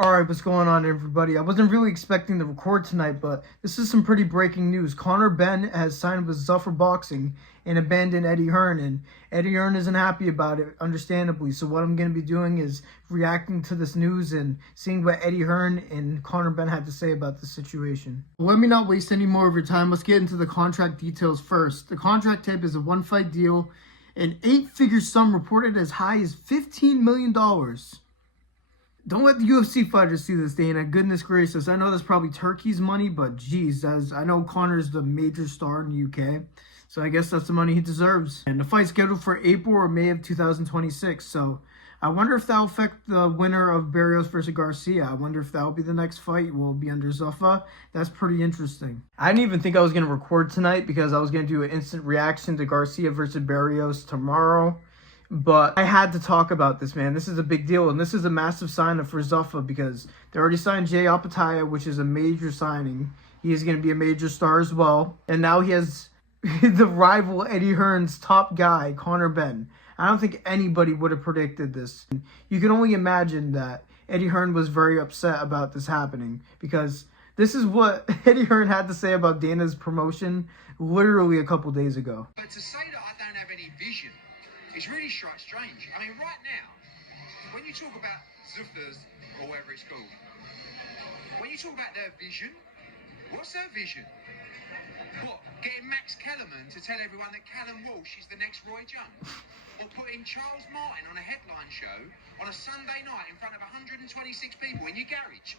Alright, what's going on, everybody? I wasn't really expecting to record tonight, but this is some pretty breaking news. Conor Benn has signed with Zuffa Boxing and abandoned Eddie Hearn, and Eddie Hearn isn't happy about it, understandably. So what I'm going to be doing is reacting to this news and seeing what Eddie Hearn and Conor Benn had to say about the situation. Let me not waste any more of your time. Let's get into the contract details first. The contract type is a one-fight deal, an 8-figure sum reported as high as $15 million. Don't let the UFC fighters see this, Dana. Goodness gracious. I know that's probably Turkey's money, but geez, as I know Conor's the major star in the UK. So I guess that's the money he deserves. And the fight's scheduled for April or May of 2026. So I wonder if that'll affect the winner of Barrios versus Garcia. I wonder if that'll be the next fight. Will it be under Zuffa? That's pretty interesting. I didn't even think I was going to record tonight because I was going to do an instant reaction to Garcia versus Barrios tomorrow. But I had to talk about this, man. This is a big deal, and this is a massive sign-up for Zuffa because they already signed Jay Apataya, which is a major signing. He is going to be a major star as well. And now he has the rival Eddie Hearn's top guy, Conor Benn. I don't think anybody would have predicted this. You can only imagine that Eddie Hearn was very upset about this happening because this is what Eddie Hearn had to say about Dana's promotion literally a couple days ago. But to say that I don't have any vision, it's really strange. I mean, right now, when you talk about Zuffa's, or whatever it's called, when you talk about their vision, what's their vision? What, getting Max Kellerman to tell everyone that Callum Walsh is the next Roy Jones? Or putting Charles Martin on a headline show on a Sunday night in front of 126 people in your garage?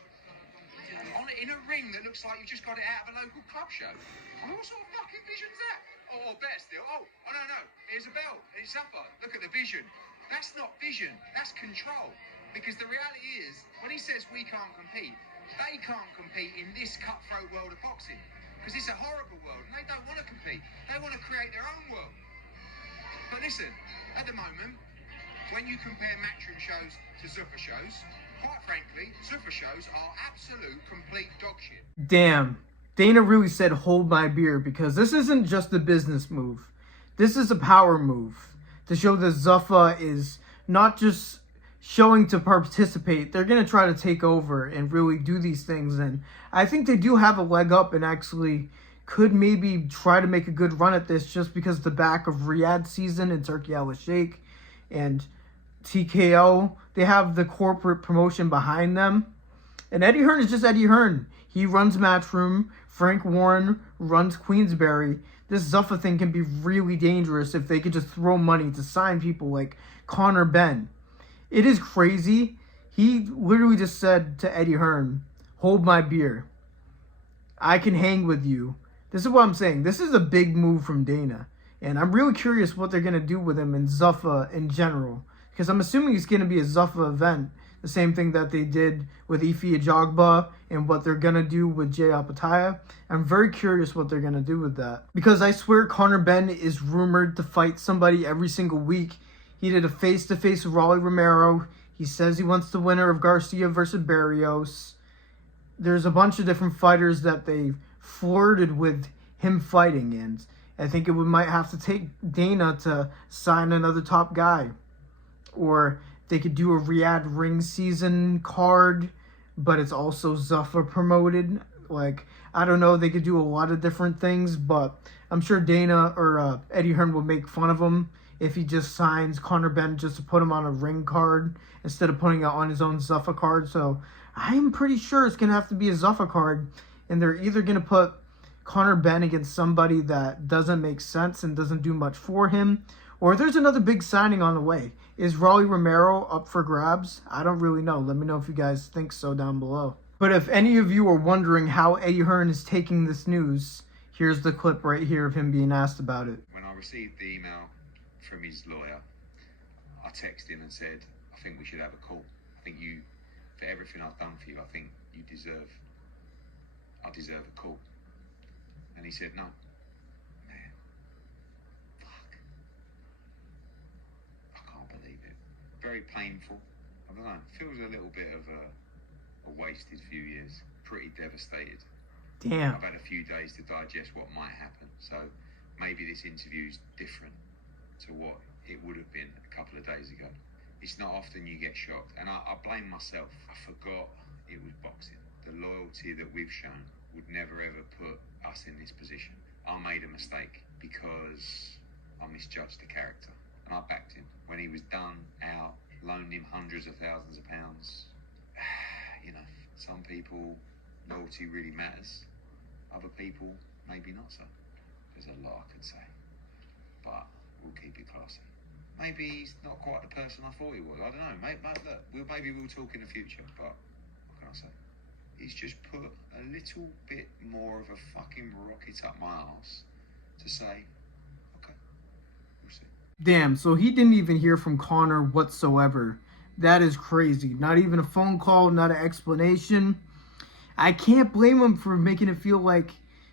In a ring that looks like you just got it out of a local club show. I mean, what sort of fucking vision's that? Or better still, no, here's a bell, it's Zuffa, look at the vision. That's not vision, that's control. Because the reality is, when he says we can't compete, they can't compete in this cutthroat world of boxing. Because it's a horrible world, and they don't want to compete. They want to create their own world. But listen, at the moment, when you compare Matchroom shows to Zuffa shows, quite frankly, Zuffa shows are absolute, complete dog shit. Damn. Dana really said hold my beer because this isn't just a business move. This is a power move to show that Zuffa is not just showing to participate. They're going to try to take over and really do these things. And I think they do have a leg up and actually could maybe try to make a good run at this just because the back of Riyadh season and Turkey Al Sheikh and TKO, they have the corporate promotion behind them. And Eddie Hearn is just Eddie Hearn. He runs Matchroom. Frank Warren runs Queensberry. This Zuffa thing can be really dangerous if they could just throw money to sign people like Conor Benn. It is crazy. He literally just said to Eddie Hearn, hold my beer. I can hang with you. This is what I'm saying. This is a big move from Dana. And I'm really curious what they're going to do with him in Zuffa in general. Because I'm assuming it's going to be a Zuffa event. The same thing that they did with Ife Ajagba and what they're going to do with Jay Apataya. I'm very curious what they're going to do with that. Because I swear Conor Benn is rumored to fight somebody every single week. He did a face-to-face with Rolly Romero. He says he wants the winner of Garcia versus Barrios. There's a bunch of different fighters that they flirted with him fighting. And I think it might have to take Dana to sign another top guy. Or they could do a Riyadh ring season card, but it's also Zuffa promoted. Like, I don't know. They could do a lot of different things, but I'm sure Dana or Eddie Hearn will make fun of him if he just signs Conor Benn just to put him on a ring card instead of putting it on his own Zuffa card. So I'm pretty sure it's going to have to be a Zuffa card, and they're either going to put Conor Benn against somebody that doesn't make sense and doesn't do much for him, or there's another big signing on the way. Is Rolly Romero up for grabs? I don't really know. Let me know if you guys think so down below. But if any of you are wondering how Eddie Hearn is taking this news, here's the clip right here of him being asked about it. When I received the email from his lawyer, I texted him and said, I think we should have a call. I think you, for everything I've done for you, I think I deserve a call. And he said, no. Very painful. I don't know. Feels a little bit of a wasted few years. Pretty devastated. Damn. I've had a few days to digest what might happen. So maybe this interview's different to what it would have been a couple of days ago. It's not often you get shocked. And I blame myself. I forgot the loyalty that we've shown would never ever put us in this position. I made a mistake because I misjudged the character, and I backed him when he was done, out, loaned him hundreds of thousands of pounds. You know, some people, loyalty really matters. Other people, maybe not so. There's a lot I could say, but we'll keep it classy. Maybe he's not quite the person I thought he was. I don't know. Maybe we'll talk in the future, but what can I say? He's just put a little bit more of a fucking rocket up my arse to say, okay, we'll see. Damn, so he didn't even hear from Conor whatsoever. That is crazy. Not even a phone call, not an explanation. I can't blame him for making it feel like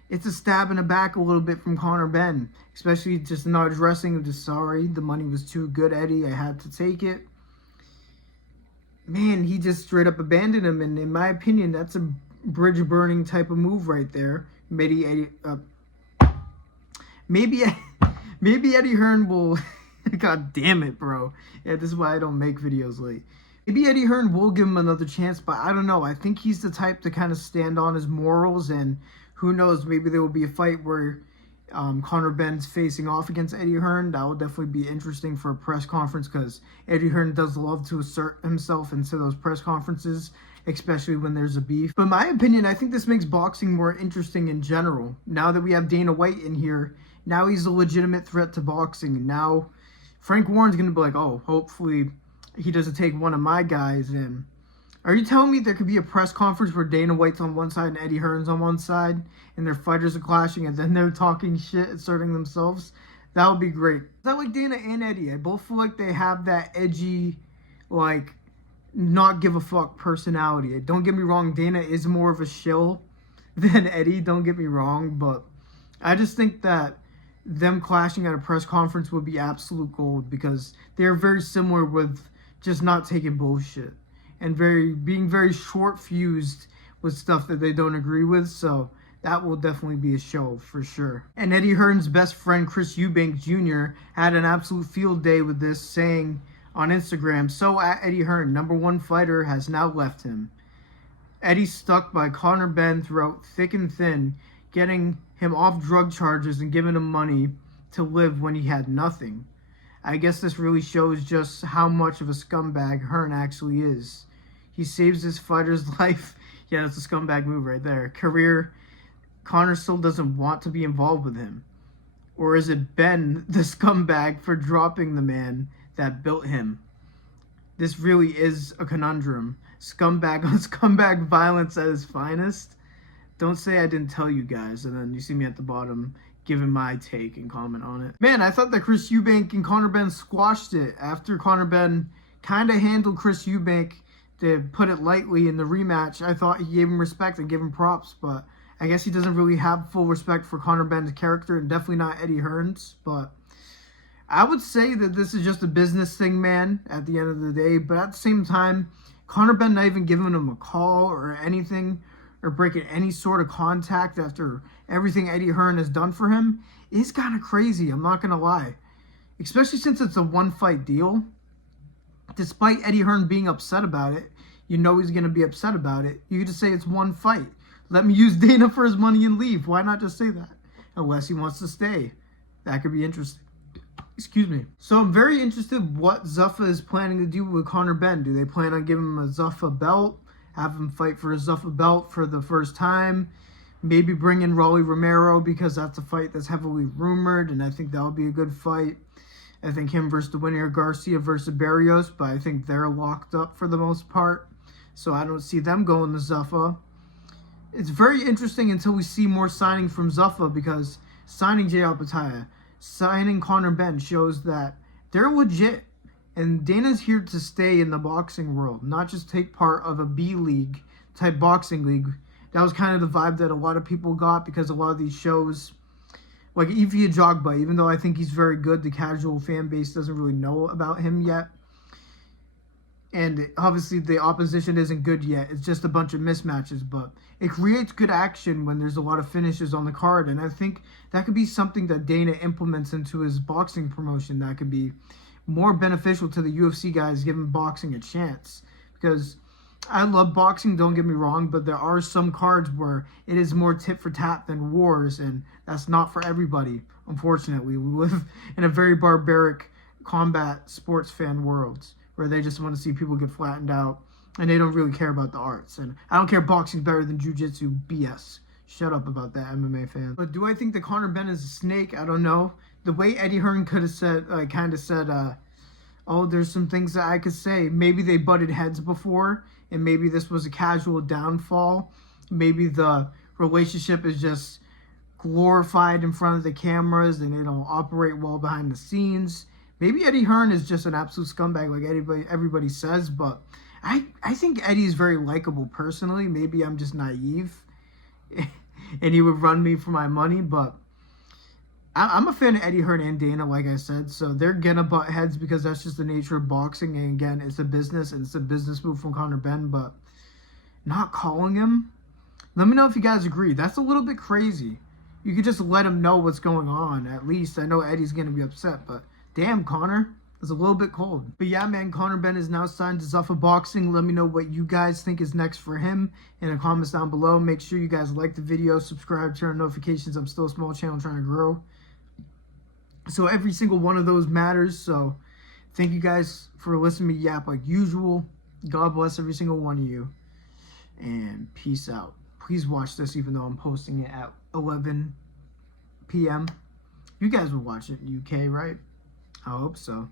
it's a stab in the back a little bit from Conor Benn. Especially just not addressing him, just sorry, the money was too good, Eddie, I had to take it. Man, he just straight up abandoned him, and in my opinion, that's a bridge-burning type of move right there. Maybe Eddie Hearn will... God damn it, bro. Yeah, this is why I don't make videos late. Maybe Eddie Hearn will give him another chance, but I don't know. I think he's the type to kind of stand on his morals, and who knows, maybe there will be a fight where Conor Benn's facing off against Eddie Hearn. That would definitely be interesting for a press conference, because Eddie Hearn does love to assert himself into those press conferences, especially when there's a beef. But in my opinion, I think this makes boxing more interesting in general. Now that we have Dana White in here, now he's a legitimate threat to boxing. Now Frank Warren's going to be like, oh, hopefully he doesn't take one of my guys in. Are you telling me there could be a press conference where Dana White's on one side and Eddie Hearn's on one side, and their fighters are clashing, and then they're talking shit, asserting themselves? That would be great. I like Dana and Eddie. I both feel like they have that edgy, like, not give a fuck personality. Don't get me wrong, Dana is more of a shill than Eddie, don't get me wrong, but I just think that them clashing at a press conference would be absolute gold, because they're very similar with just not taking bullshit and being very short fused with stuff that they don't agree with. So that will definitely be a show for sure. And Eddie Hearn's best friend Chris Eubank Jr. had an absolute field day with this, saying on Instagram, "So at Eddie Hearn, #1 fighter has now left him. Eddie's stuck by Conor Benn throughout thick and thin, getting him off drug charges and giving him money to live when he had nothing. I guess this really shows just how much of a scumbag Hearn actually is. He saves his fighter's life." Yeah, that's a scumbag move right there. Career. Conor still doesn't want to be involved with him. Or is it Ben, the scumbag, for dropping the man that built him? This really is a conundrum. Scumbag on scumbag violence at its finest. Don't say I didn't tell you guys, and then you see me at the bottom giving my take and comment on it. Man, I thought that Chris Eubank and Conor Benn squashed it after Conor Benn kind of handled Chris Eubank, to put it lightly, in the rematch. I thought he gave him respect and gave him props, but I guess he doesn't really have full respect for Conor Benn's character, and definitely not Eddie Hearn's. But I would say that this is just a business thing, man, at the end of the day. But at the same time, Conor Benn not even giving him a call or anything, or breaking any sort of contact after everything Eddie Hearn has done for him, is kind of crazy, I'm not going to lie. Especially since it's a one-fight deal. Despite Eddie Hearn being upset about it, you know he's going to be upset about it. You could just say it's one fight. Let me use Dana for his money and leave. Why not just say that? Unless he wants to stay. That could be interesting. Excuse me. So I'm very interested what Zuffa is planning to do with Conor Benn. Do they plan on giving him a Zuffa belt? Have him fight for a Zuffa belt for the first time? Maybe bring in Rolly Romero, because that's a fight that's heavily rumored, and I think that'll be a good fight. I think him versus the winner, Garcia versus Barrios, but I think they're locked up for the most part, so I don't see them going to Zuffa. It's very interesting until we see more signing from Zuffa, because signing Jay Alpataya, signing Conor Benn shows that they're legit, and Dana's here to stay in the boxing world, not just take part of a B-league type boxing league. That was kind of the vibe that a lot of people got, because a lot of these shows, like Evie Ajagba, even though I think he's very good, the casual fan base doesn't really know about him yet. And obviously the opposition isn't good yet. It's just a bunch of mismatches, but it creates good action when there's a lot of finishes on the card. And I think that could be something that Dana implements into his boxing promotion that could be more beneficial to the UFC guys, giving boxing a chance. Because I love boxing, don't get me wrong, but there are some cards where it is more tit for tat than wars, and that's not for everybody. Unfortunately, we live in a very barbaric combat sports fan world where they just want to see people get flattened out, and they don't really care about the arts. And I don't care boxing's better than jiu-jitsu, BS. Shut up about that, MMA fan. But do I think that Conor Benn is a snake? I don't know. The way Eddie Hearn could have said, oh, there's some things that I could say. Maybe they butted heads before, and maybe this was a casual downfall. Maybe the relationship is just glorified in front of the cameras and they don't operate well behind the scenes. Maybe Eddie Hearn is just an absolute scumbag like everybody says, but I think Eddie is very likable personally. Maybe I'm just naive and he would run me for my money, but I'm a fan of Eddie Hearn and Dana, like I said, so they're gonna butt heads because that's just the nature of boxing, and again, it's a business, and it's a business move from Conor Benn, but not calling him, let me know if you guys agree. That's a little bit crazy. You could just let him know what's going on, at least. I know Eddie's gonna be upset, but damn, Conor, it's a little bit cold. But yeah, man, Conor Benn is now signed to Zuffa Boxing. Let me know what you guys think is next for him in the comments down below. Make sure you guys like the video, subscribe, turn on notifications. I'm still a small channel trying to grow, so every single one of those matters. So thank you guys for listening to me yap like usual. God bless every single one of you. And peace out. Please watch this even though I'm posting it at 11 p.m. You guys will watch it in UK, right? I hope so.